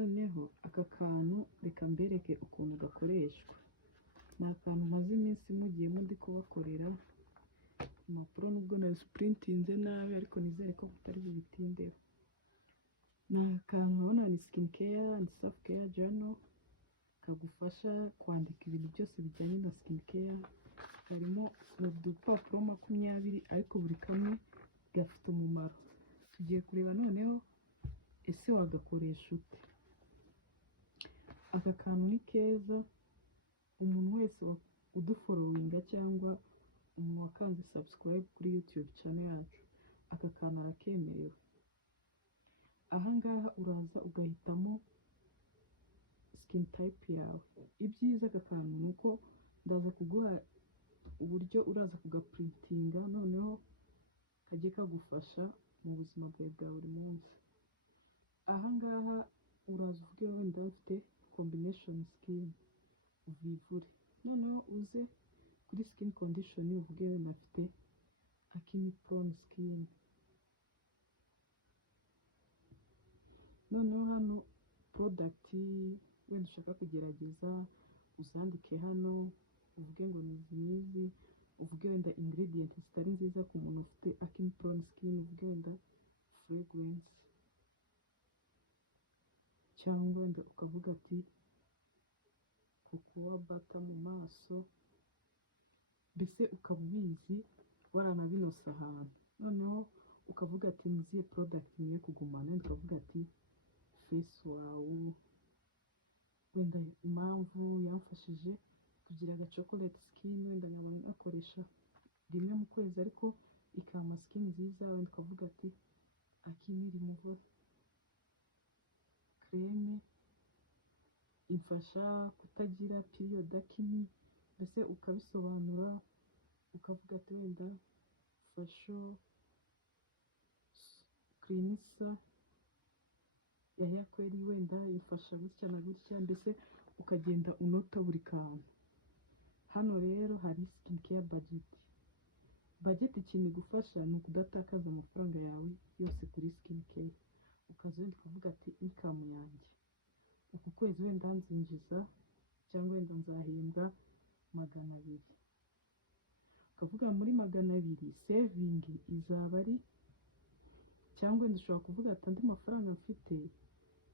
noneho aka kantu reka mbereke ukuntu gakoreshwa. Ni akantu maze iminsi mugiye ndi kubakorera impapuro, nubwo naziprintinze nabi ariko nizere ko mutari bubitindeho. Ni akantu urabona ni skin care and self care journal, kagufasha kwandika ibintu byose bijyanye na skin care. Karimo udupapuro 20 ariko buri kamwe gafite umumaro. Tugiye kureba noneho ese wagakoresha ute. Aka kantu ni keza, umuntu wese udufollowinga cyangwa umuntu wakanze subscribe kuri YouTube channel yacu, aka kantu arakemerewe. Ahangaha uraza ugahitamo skin type yawe. Ibyiza aka kantu nuko ndaza kuguha uburyo uraza kugaprintinga, noneho kajye kagufasha mu buzima bwawe bwa buri munsi. Ahangaha uraza uvuge wenda ufite combination skin uvivure, noneho uze kuri skin condition uvuge wenda afite acne prone skin. Noneho hano product wenda ushaka kugerageza uzandike hano, uvuge ngo ni izi, uvuge wenda ingredients zitari nziza ku muntu ufite acne prone skin, uvuge wenda fragrance, cyangwa wenda ukavuga ati cocoa butter mu maso, mbese ukaba ubizi waranabinose ahantu. Noneho ukavuga ati niziye product niyo kugumana, ukavuga ati face wawe wenda impamvu yamfashije kugira aga chocolate skin, wenda nkaba nakoresha rimwe mu kwezi ariko ikama skin nziza, wenda ukavuga ati acne remover creme imfasha kutagira period acne, mbese ukabisobanura ukavuga ati wenda facial cleanser ya hair query wenda ifasha gutya na gutya, mbese ukagenda unota buri kantu. Hano rero hari skin care budget ikintu igufasha ni ukudatakaza amafaranga yawe yose kuri skin care. Ukaza wenda ukavuga ati income yanjye uku kwezi wenda nzinjiza cyangwa wenda nzahembwa 200, ukavuga muri 200 saving izaba ari, cyangwa wenda ushobora kuvuga ati andi mafaranga mfite,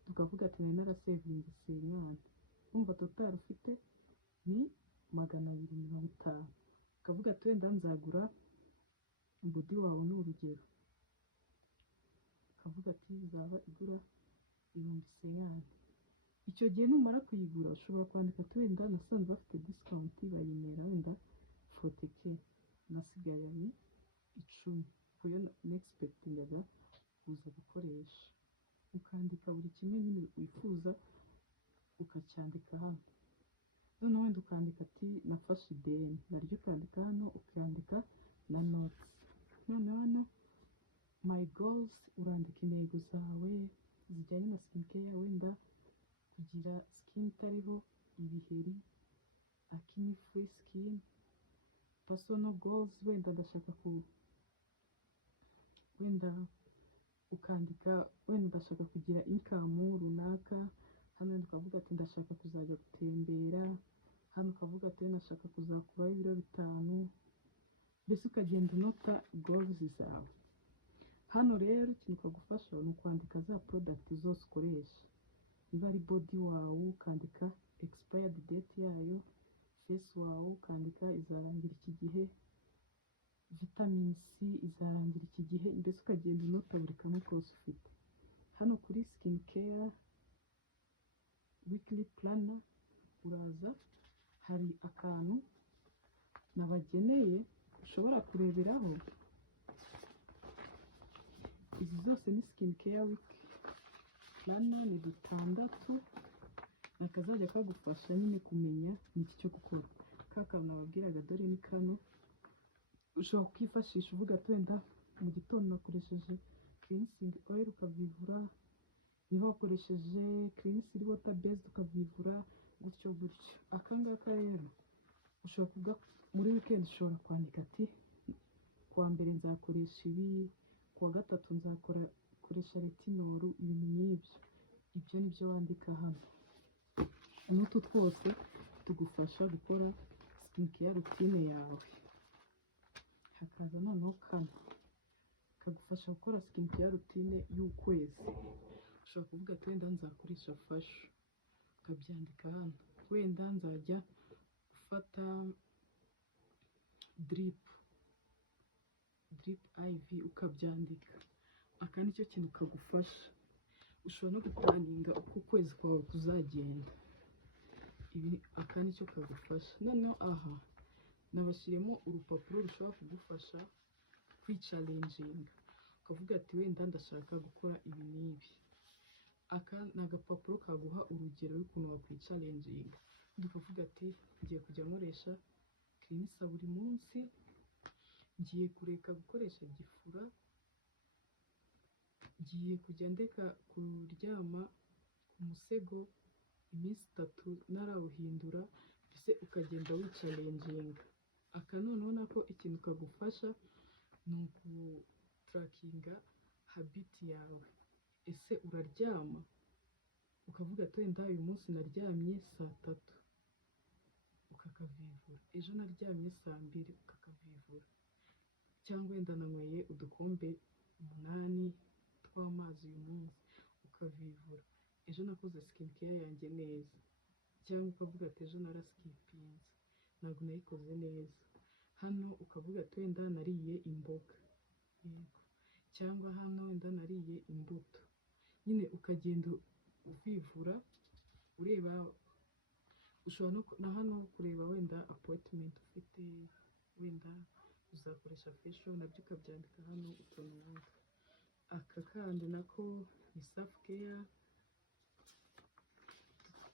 tukavuga ati nari narasavinze senkani, umva total ufite ni 250. Ukavuga ati wenda nzagura body wawe ni urugero, ukavuga ati izaba igura 1000. Icyo gihe numara kuyigura ushobora kwandika ati wenda nasanze bafite discount bayimera wenda 40k, nasigaye ni 10, kuyo nexpectingaga kuza gukoresha. Ukandika buri kimwe nyine wifuza ukacyandika hano. Noneho wenda ukandika ati nafashe ideni, naryo ukandika hano, ukandika na notes. Noneho hano my goals urandika intego zawe zijyanye na skin care, wenda kugira skin itariho ibiheri, acne free skin. Personal goals wenda ndashaka wenda ukandika wenda ndashaka kugira income runaka. Hano ukavuga ati ndashaka kuzajya gutembera, hano ukavuga ati ndashaka kuzakuraho ibiro 5, mbese ukagenda unota goals zawe. Hano rero ikintu kagufasha ni ukwandika za product zose ukoresha, niba ari body wawe ukandika expired date yayo, face wawe ukandika izarangira iki gihe, vitamin C izarangira iki gihe, mbese ukagenda unota buri kamwe kose ufite. Hano kuri skin care weekly planner uraza hari akantu nabageneye ushobora kureberaho. Izi zose ni skin care week planner, ni 6 nakazajya kagufasha nyine kumenya iki cyo gukora. Kantu nababwiraga dore ni kano ushobora kwifashisha uvuga ati wenda mu gitondo nakoresheje cleansing oil ukavivura, niba wakoresheje cleansing water based ukavivura, gutyo gutyo. Akangaka rero ushobora kuvuga muri weekend ushobora kwandika ati kuwa mbere nzakoresha ibi, kuwa gatatu nzakoresha retinol, ibintu nk'ibyo. ibyo ni byo wandika hano. N'utu twose tugufasha gukora skin care routine yawe. Hakaza noneho kano kagufasha gukora skin care routine y'ukwezi. Ushobora kuvuga ati wenda nzakoresha fashu, ukabyandika hano. Wenda nzajya gufata drip IV, ukabyandika. Aka nicyo kintu kagufasha. Ushobora no gupuraninga uko ukwezi kwawe kuzagenda. Aka nicyo kagufasha. Noneho aha nabashyiremo urupapuro rushobora kugufasha kwicalenjinga, ukavuga ati wenda ndashaka gukora ibi n'ibi. Aka ni agapapuro kaguha urugero y'ukuntu wakwicalenjinga. Ukavuga ati ngiye kujya nkoresha kirinisa buri munsi, ngiye kureka gukoresha gifura, ngiye kujya ndeka kuryama ku musego iminsi 3 narawuhindura, mbese ukagenda wicalenjinga. Aka noneho nako ikintu kagufasha ni ukutarakinga habiti yawe. Ese uraryama ukavuga ati wenda uyu munsi naryamye saa 3, ukakavivura. Ejo naryamye saa 2, ukakavivura. Cyangwa wenda nanyweye udukombe 8 tw'amazi uyu munsi, ukavivura. Ejo nakoze skin care yanjye neza. Cyangwa ukavuga ati ejo naraskipinze, ntabwo nayikoze neza. Hano ukavuga ati wenda nariye imboga, yego. Cyangwa hano wenda nariye imbuto. Nyine ukagenda uvivura ureba. Ushobora na hano kureba wenda appointment ufite, wenda uzakoresha facial, nabyo ukabyandika hano utuntu. Aka kandi nako ni self care.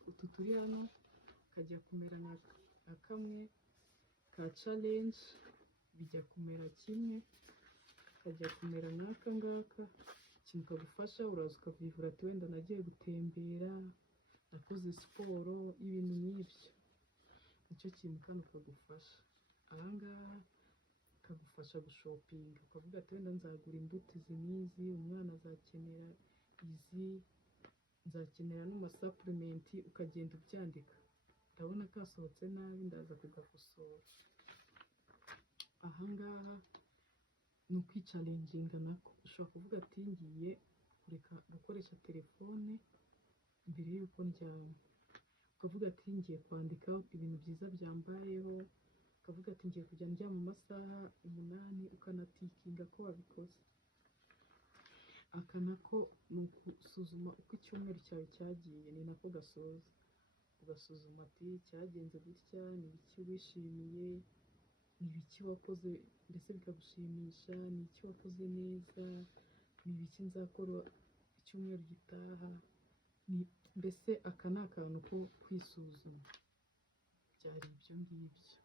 Utu turi hano kajya kumera nka kamwe ka challenge, bijya kumera kimwe, kajya kumera nk'aka ngaka. Ikintu kagufasha, uraza ukavivura ati wenda nagiye gutembera, nakoze siporo, ibintu nk'ibyo. Nicyo kintu kano kagufasha. Aha ngaha kagufasha gushopinga, ukavuga ati wenda nzagura imbuto izi n'izi, umwana azakenera izi, nzakenera n'amasupplement, ukagenda ubyandika. Ndabona kasohotse nabi, ndaza kugakosora. Aha ngaha ni ukwicalenjinga nako. Ushobora kuvuga ati ngiye kureka gukoresha telefone mbere y'uko ndyama. Ukavuga ati ngiye kwandika ibintu byiza byambayeho. Ukavuga ati ngiye kujya ndyama mu masaha 8, ukanatikinga ko wabikoze. Aka nako ni ukusuzuma uko icyumweru cyawe cyagiye, ni nako gasoza. Ugasuzuma ati cyagenze gutya, ni iki wishimiye, ni ibiki wakoze mbese bikagushimisha, ni iki wakoze neza, ni ibiki nzakora icyumweru gitaha. Mbese aka ni akantu ko kwisuzuma. Byari ibyo ngibyo.